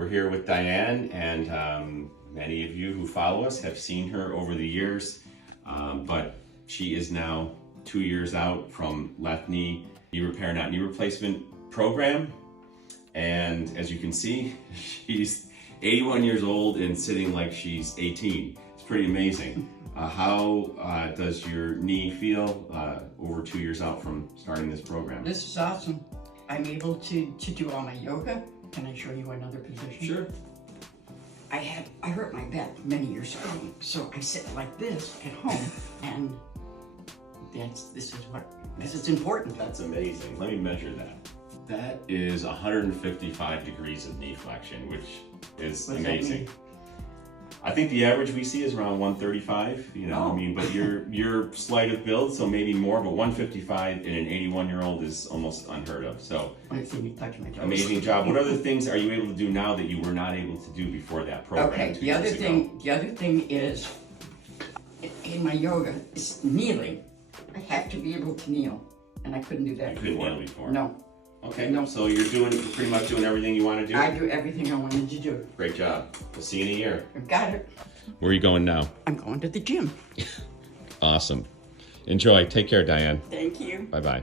We're here with Diane, and many of you who follow us have seen her over the years, but she is now 2 years out from left knee repair, not knee replacement program. And as you can see, she's 81 years old and sitting like she's 18. It's pretty amazing. How does your knee feel over 2 years out from starting this program? This is awesome. I'm able to do all my yoga. Can I show you another position? Sure. I hurt my back many years ago, so I sit like this at home, and this is important. That's amazing. Let me measure that. That is 155 degrees of knee flexion, which is amazing. I think the average we see is around 135, I mean, but you're slight of build, so maybe more, but 155 in an 81-year-old is almost unheard of. So amazing job. What other things are you able to do now that you were not able to do before that program? Okay, the other thing is in my yoga is kneeling. I have to be able to kneel, and I couldn't do that before. You couldn't kneel before? No. Okay, no. So you're pretty much doing everything you want to do? I do everything I wanted to do. Great job. We'll see you in a year. I've got it. Where are you going now? I'm going to the gym. Awesome. Enjoy. Take care, Diane. Thank you. Bye-bye.